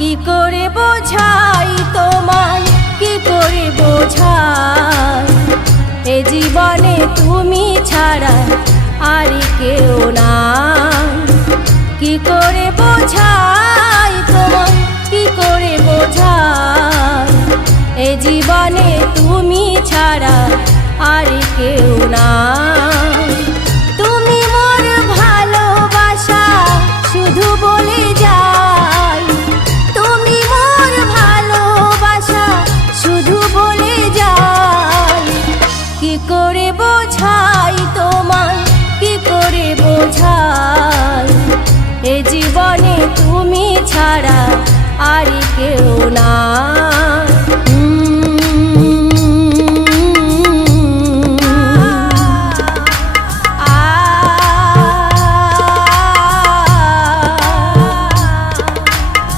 কি করে বোঝাই তোমায়, কি করে বোঝাই, এ জীবনে তুমি ছাড়া আর কেউ নাই। কি করে বোঝাই তোমায়, কি করে বোঝাই, এ জীবনে তুমি ছাড়া আর কেউ নাই। তুমি মোর ভালোবাসা শুধু বলে যাই, তুমি মোর ভালোবাসা শুধু বলে যাই। কি করে বোঝাই তোমায়, কি করে বোঝাই, এ জীবনে তুমি ছাড়া আর কেউ না।